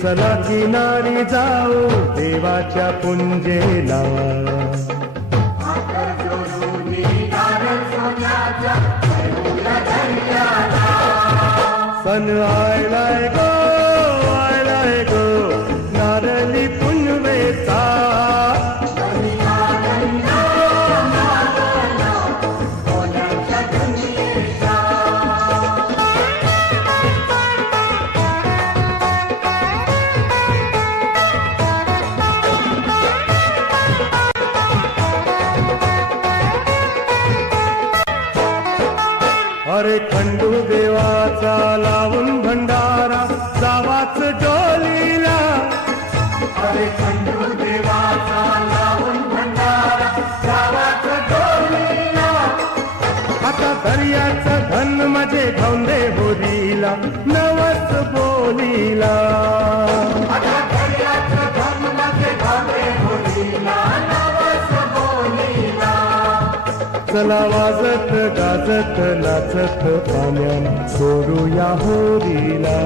चला किनारी जाऊ देवाच्या पुंजेला. सन आयलाय गो नारळी पुनवेचा. अरे खंडू देवाचा लावून भंडारा जावाच डोलीला. अरे खंडू देवाचा लावून भंडारा जावाच डोलीला. आता दर्याचं धन माझे धौंदे होरीला नवस बोलीला. आता दर्याचं धन माझे धौंदे होरीला नवस बोलीला. चला वाजत गाजत नाचत पाण्यात सोडूया होरीला.